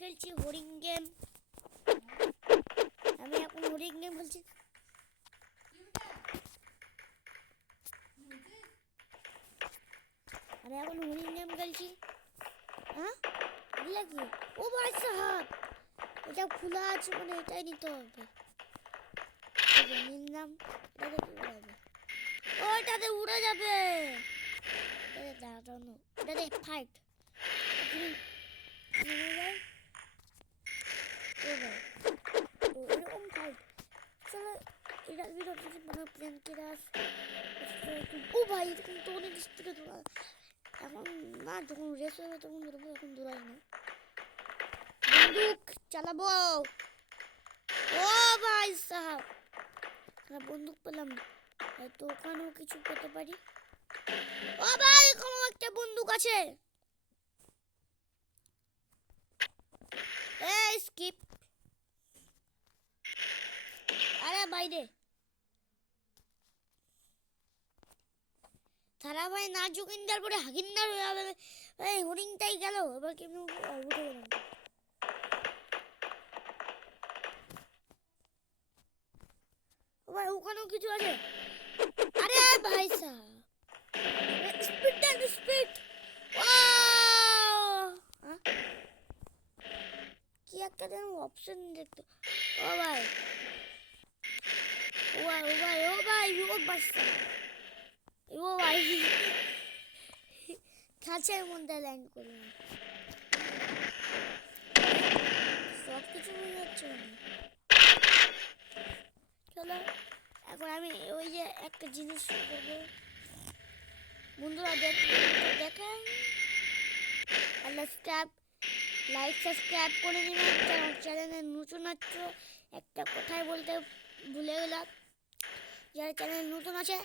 খেলছি হরিণ গেম। আমি এখন হরিণ গেম খেলছি। আমি এখন হরিণ গেম খেলছি। হ্যাঁ বুঝলে কি? ও ভাই সাহাব, এটা খোলা আছে মানে এটাই নিতে হবে। নিলাম, এটাতে কি উড়াবে? ও এটাতে উড়ে যাবে। এটাতে দাঁড়ানো, এটাতে ফাইট নেমে যায়। ও ভাই, ও এরকম ফাইট। চলো এটা ভিডিও কিছু মানে প্ল্যান করে আস। ও ভাই এরকম তো অনেক স্পিডে দৌড়া। এখন না, যখন রেস হবে তখন দৌড়াবো, এখন দৌড়াই না। বন্দুক চালাবো। ও ভাই সাহাব, বন্দুক পেলাম, হয়তো ওখানেও কিছু পেতে পারি। ও ভাই এখানেও একটা বন্দুক আছে। এই স্কিপ। আরে বাইরে তারা ভাই না জুকিন্দার পরে হাগিন্দার হয়ে যাবে। এই হরিণটাই গেল, এবার কেমন উঠে গেলাম। ভাই ওখানেও কিছু আছে। আরে ভাই সাহেব স্পিড দেন, স্পিড। কি একটা যেন অপশন দেখতো। ও ভাই, ও ভাই, ও ভাই, ও ভাই, ও বাচ্চা, ও ভাই খাঁচার মধ্যে ল্যান্ড করলাম। সব কিছু হয়ে যাচ্ছে। চলো এখন আমি ওই যে একটা জিনিস করবো। বন্ধুরা দেখেন, লাইক সাবস্ক্রাইব করে দিবেন। চ্যানেলে নতুন আছো, একটা কথাই বলতে ভুলে গেলাম, যারা চ্যানেল নতুন আছে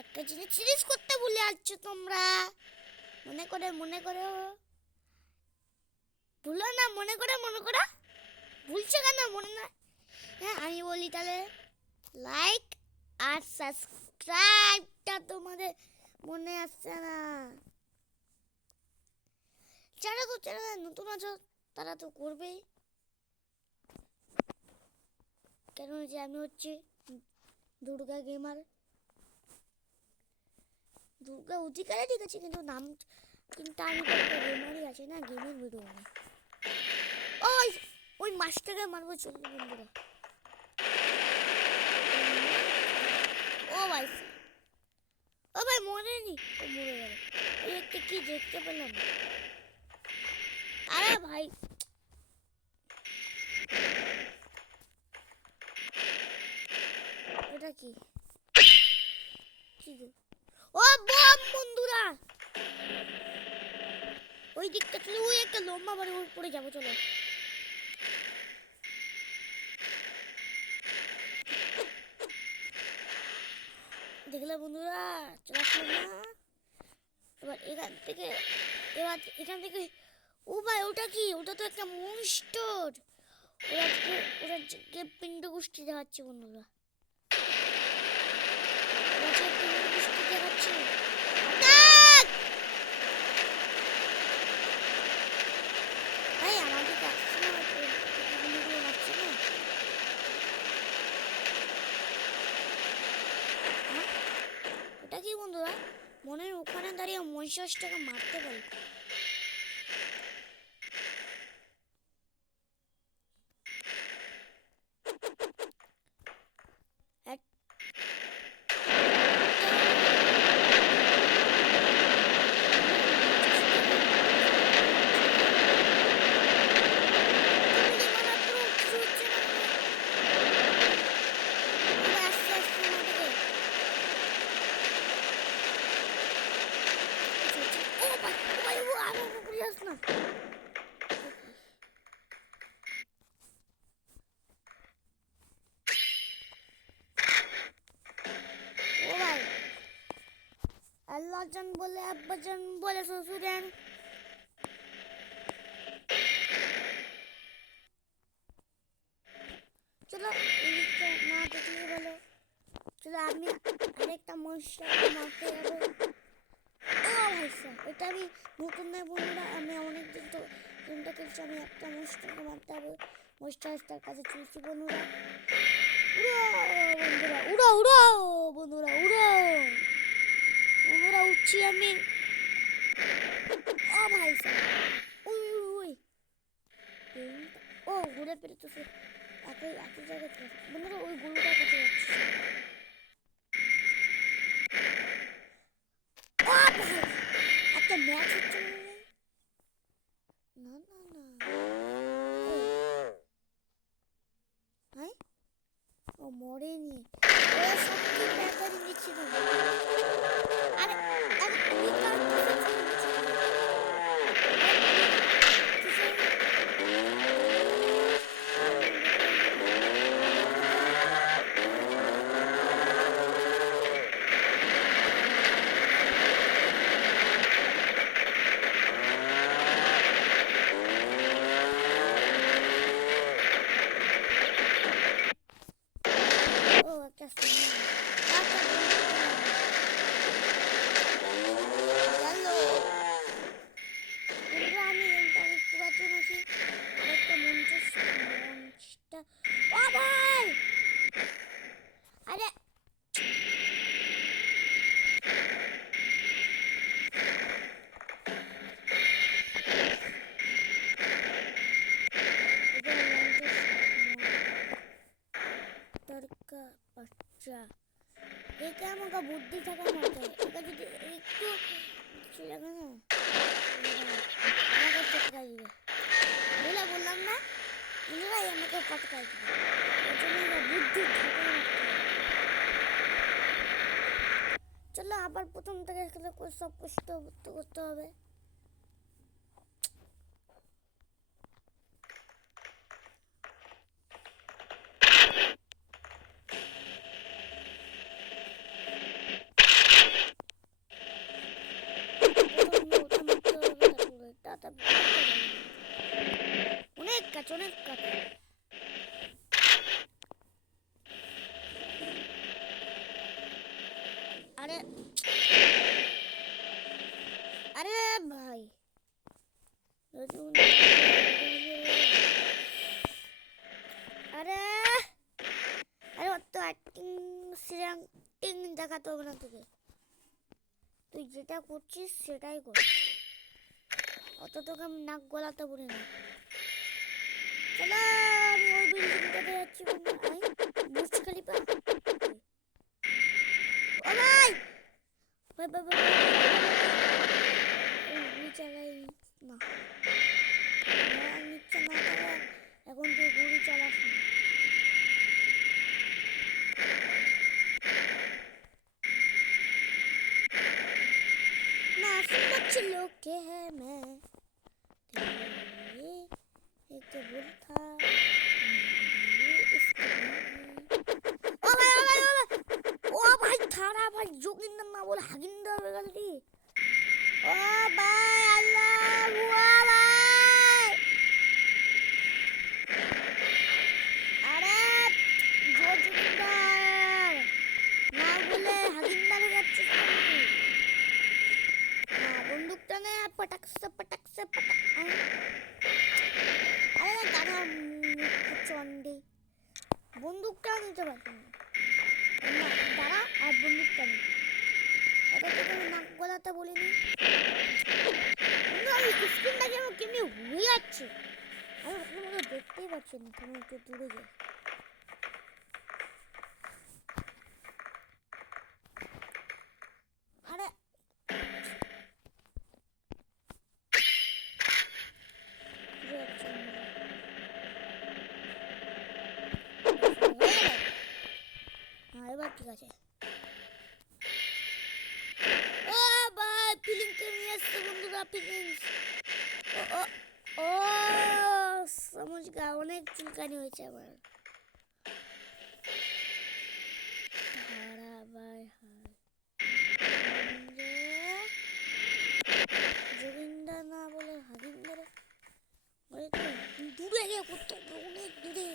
একটা জিনিস সিরিজ করতে ভুলে যাচ্ছ তোমরা। মনে করে ভুলো না, মনে করে ভুলছে কেন মনে না? হ্যাঁ আমি বলি তাহলে লাইক আর সাবস্ক্রাইবটা তোমাদের মনে আসছে না। যারা তো চ্যানেলে নতুন আছো তারা তো করবেই। কেন যে আমি হচ্ছে দুর্গা গেমার, দুর্গা অধিকারে ঠিক আছে, কিন্তু নাম কিন্তু আমি তো গেমারই আছে না, গেমের ভিডিও না। ওই ওই মাছটাকে মারবো, চলবে বন্ধুরা। ও ভাই, ও ভাই মরেনি, ও মরে গেল। ওই একটা কি দেখতে পেলাম। আরে ভাই এটা কি? ও বম বন্ধুরা, ওই দিকটা চলে, ওই একটা লম্বা বাড়ি উপরে যাবো। চলো দেখলে বন্ধুরা, চলে আসলো না। এবার এখান থেকে ও ভাই ওটা কি? ওটা তো একটা মনস্টার। ওরা যে পিণ্ড গোষ্ঠী দেখাচ্ছে বন্ধুরা, ভাই আমাদের কাছে না ওটা কি বন্ধুরা? মনের ওখানে দাঁড়িয়ে মনস্টারটাকে মারতে পারি। আল্লাহজান বলে আব্বাজান বলে শ্বশুরান। চলো এদিকটা না দেখলে বলো। চলো আমি আরেকটা মনস্টারকে মারতে যাবো। ও ভাই সাহেব, এটা আমি নতুন নয় বন্ধুরা, আমি অনেকদিন তো তিনটা খেলছি আমি, একটা মোস্টারকে মারতে হবে। মোস্টার তার কাছে চলছি বন্ধুরা। উড়ো বন্ধুরা, উড়ো বন্ধুরা, উড়ো বন্ধুরা, উঠছি আমি। ও ভাই সাহেব, উই উই, ও ঘুরে ফিরে তো একই জায়গায় বন্ধুরা, ওই গরুটার কাছে যাচ্ছি। ও ভাই, একটা ম্যাচ হচ্ছে না না না, ভাই ও মরেনি, ও সব কি ব্যাপার নিচ্ছিল। আরে আরে তুমি কার ও একটা হ্যালো বন্ধুরা, আমি অনেক পুরাতন আছি। আরেকটা মঞ্চটা, ও ভাই, আরে তরকা বাচ্চা, একে আমাকে বুদ্ধি থাকা মারতে হয়। একে যদি একটু চলে গেল না, আমাকে পটকাই দিবে। বুঝলে বললাম না বন্ধুরাই, আমাকে পটকাই দিবে। ওই জন্য বুদ্ধি থাকা মারতে হয়। চলো আবার প্রথম থেকে সব কষ্ট করতে হবে। অনেক কাজ, অনেক কাজ। আরে আরে ভাই, আরে আরে অত অ্যাক্টিং সিরাং টিং দেখাতে হবে না তোকে। তুই যেটা করছিস সেটাই কর, অত তোকে আমি নাক গলাতে বলি না। চলো আমি ওই বিল্ডিংটাতে যাচ্ছি বন্ধু। আই বুর্জ খলিফা, ও ভাই ভাই ভাই ভাই, গুলি চালাই না, নিচ্ছে না তারা। এখন তুই গুলি চালাস না। ना समझ लो के है मैं तेरे एक बुल था ও ভাই ও ভাই ও ভাই ও ভাই, থারা ভাই, যোগিন্দর না বলে হাগিন্দর হয়ে গেল রে। ও ভাই আল্লাহ, ও ভাই, আরে যোগিন্দর না বলে হাগিন্দর হয়ে যাচ্ছিস তুই। বন্দুকটা নে, পটাকসে পটাকসে পটাক। আরে দাদা চন্ডে, বন্দুকটা নিতে পারবো না, দাঁড়া আর বন্দুকটা নে। এটা তোকে আমি নাক গলাতে বলিনি। আমি স্ক্রিনটাকে আমার কেমনি হয়ে যাচ্ছে, আমি আপনার মতো দেখতেই পাচ্ছি না। তুমি একটু দূরে যাই। আরে হ্যাঁ এবার ঠিক আছে। ও ভাই ফিলিং কেমনি আসছে বন্ধুরা, ফিলিংস। ও ও সমঝ গা, অনেক চুলকানি হয়েছে আমার। হারা ভাই যোগিন্দা না বলে হাগিন্দর, দূরে গিয়ে করতে হবে, অনেক দূরে।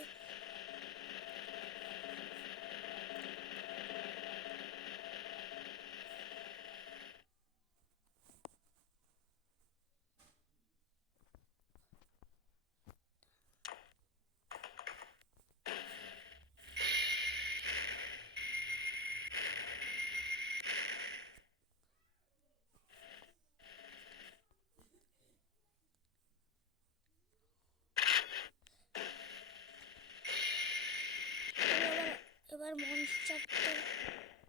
এবার মনস্টারটার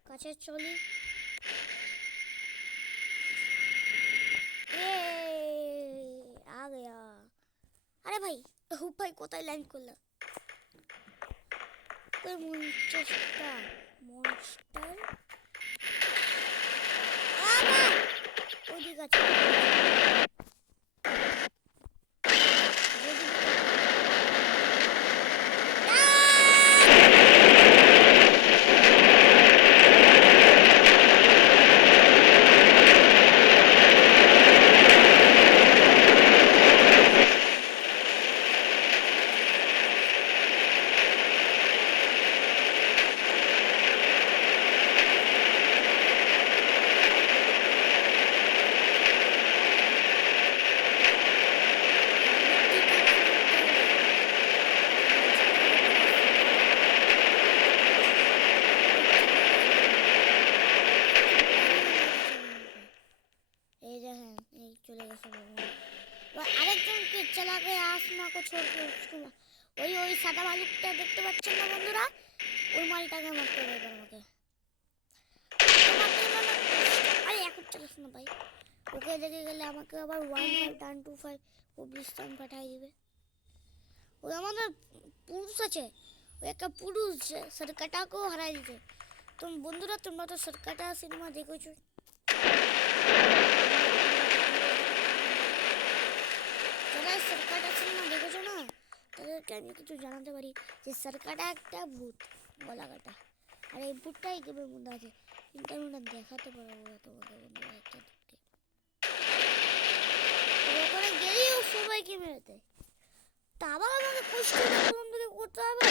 কাছে চলি। आ गया। अरे भाई भाई কোথায় ল্যান্ড করলাম? कोई মনস্টার মনস্টার ওদিকে আছে। আরেকজনকে চলা গয়া আসমা को छोड़ के उसको ওই সাদা ভালুকটা দেখতে পাচ্ছেন না বন্ধুরা? ওই মালটাকে মারতে হবে এবার আমাকে। আরে এখন চলিস না ভাই, ওকে দেখে গেলে আমাকে আবার 1525 কবলিস্তান পাঠিয়ে দিবে। ওই আমাদের পুরুষ আছে, ওই একটা পুরুষ সরকাটাকেও হারাই দিতে। তো বন্ধুরা তোমরা তো সরকাটা সিনেমা দেখেছো, যারা সরকাটা সিনেমা দেখেছো না তাদেরকে আমি কিছু জানাতে পারি যে সরকাটা একটা ভূত গলাকাটা, আর এই ভূতটা এই গেমের মধ্যে আছে, কিন্তু আমি ওটা দেখাতে পারবো না তোমাকে বন্ধুরা। একটা দিকে ওখানে গেলেই ও সবাইকে মেরে দেয়, তা আবার আমাকে কষ্ট বন্ধুকে করতে হবে।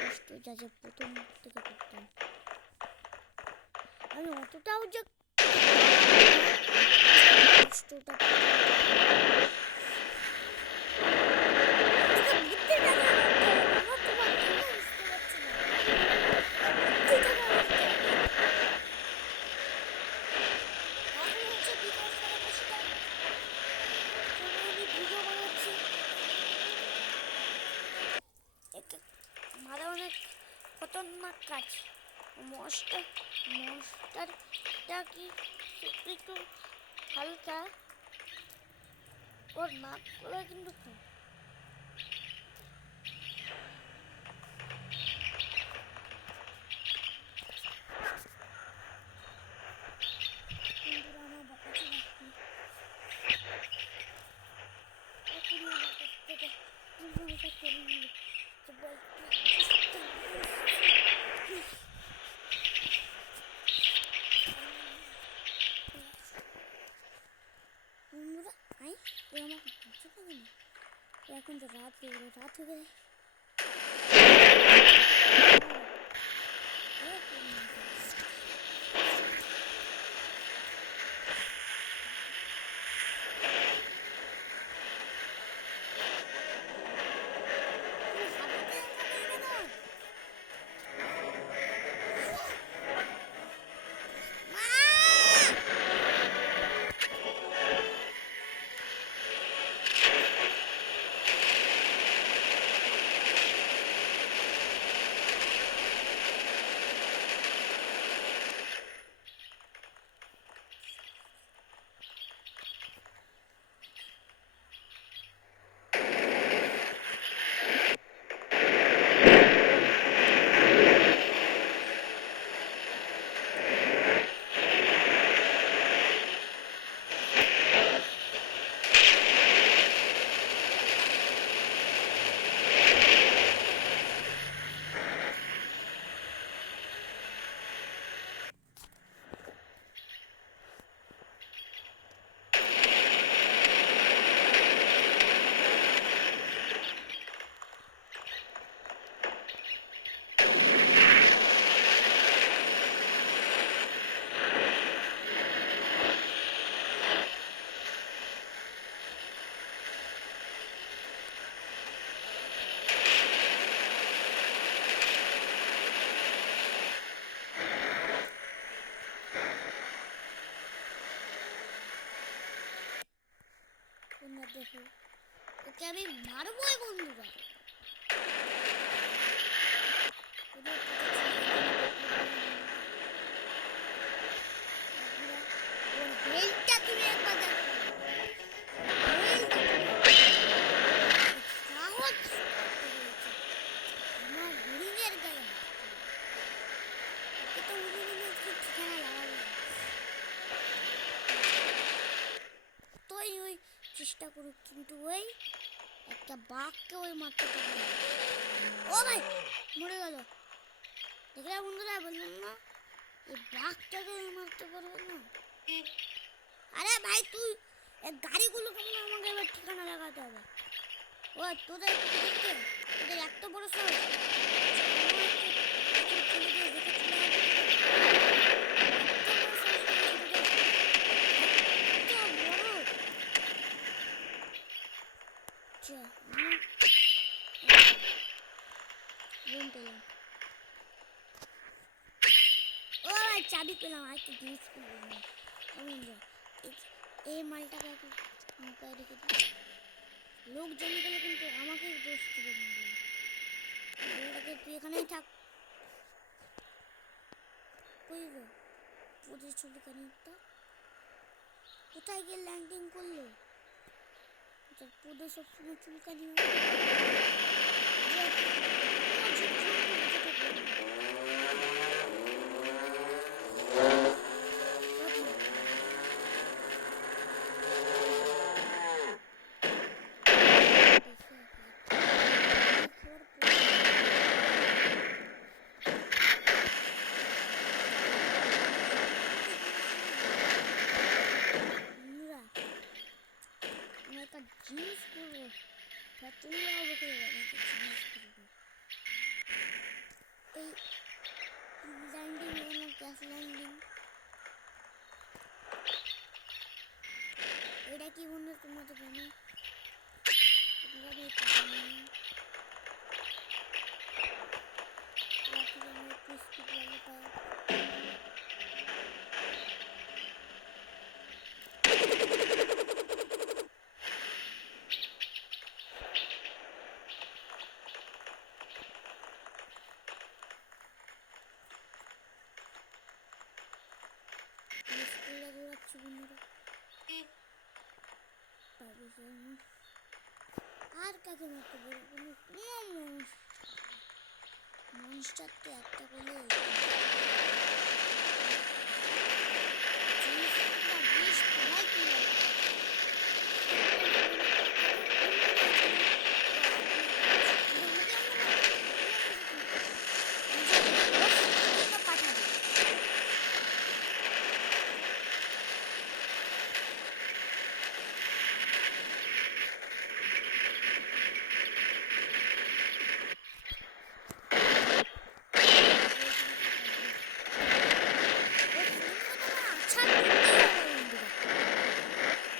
কষ্ট যাচ্ছে প্রথম থেকে করতাম আমি, অতটাও যে কষ্টটা মারা অনেক খতরনাক কাজ। মনস্টারটা কি একটু হালকা, ওর নাকগুলো কিন্তু এখন তো রাত হয়ে গেল, রাত হয়ে গেলে দেখো ওকে আমি মারবোই বন্ধুরা। ওদের ওর হেলটা তুমি একবার দেখো সাহস আমার হরিণের গায়ে হাত তো হরিণের ঠিকানা লাগাবে তোই ওই চেষ্টা করুক কিন্তু ওই একটা বাঘকে ওই মারতে পারবে না। ও ভাই মরে গেল দেখলে বন্ধুরা বললাম না এই বাঘটাকে ওই মারতে পারবে না। আরে ভাই তুই গাড়িগুলো কেমন আমাকে এবার ঠিকানা লাগাতে হবে। ও তোদের তোদের এত বড় সাহস চাবি পেলাম আর একটা জিনিস পেলাম এই মালটাকে একটু নৌকায় রেখে দিই লোক জমে গেলে কিন্তু আমাকে দোষ দিবে তুই এখানেই থাক কই গো ওদের ছবি খানিকটা কোথায় গিয়ে ল্যান্ডিং করলো পুদো সবসময় চুলকানি জিনিস করবো তুমি অবাক হয়ে যাবে জিনিস করবো এই ল্যান্ডিং হলো গ্যাস ল্যান্ডিং এটা কি বন্ধু তোমরা তো জানো আর কাকে মারতে বলবো মানুষটার তো একটা করলে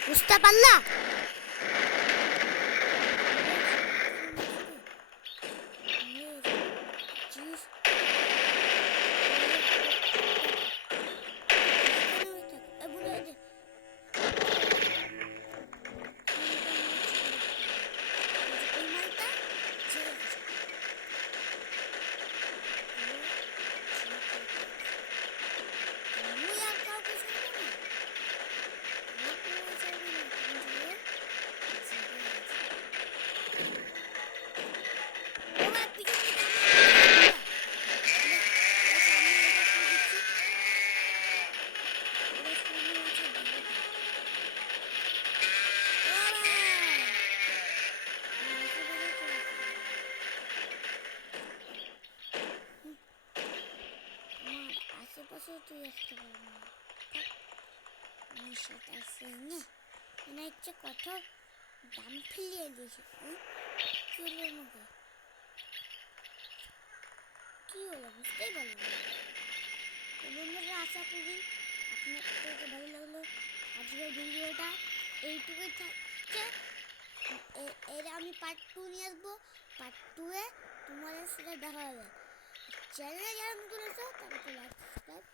বুঝতে পারলা তুই আসতে পারবি না আমার সাথে আসে না মানে হচ্ছে কত দাম ফেলিয়ে দিয়েছে চুলের মুখে কি হলো বুঝতেই পারলাম না বন্ধুরা আশা করি আপনাদের ভালো লাগলো আজকের ভিডিওটা এইটুকুই থাকছে এর আমি পার্ট 2 নিয়ে আসবো পার্ট 2 এ তোমাদের সাথে দেখা হবে চ্যানেলে যারা নতুন আছো তাদেরকে লাইক সাবস্ক্রাইব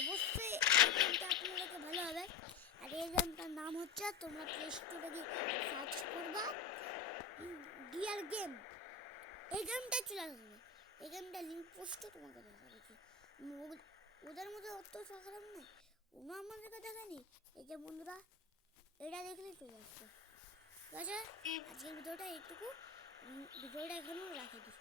অবশ্যই এই গেমটা আপনাদেরকে ভালো হবে আর এই গেমটার নাম হচ্ছে তোমরা প্লে স্টোরে গিয়ে সার্চ করবা গিয়ার গেম এই গেমটা চলে আসবে এই গেমটা লিঙ্ক পোস্টও তোমাকে দেখাচ্ছি। ওদের মধ্যে অত খারাপ নয়, ওরা আমাদেরকে দেখায়নি। এই যে বন্ধুরা, এটা দেখলেই চলে আসছে। ঠিক আছে, আজকের ভিডিওটা এইটুকু, ভিডিওটা এখানেও রাখে দিই।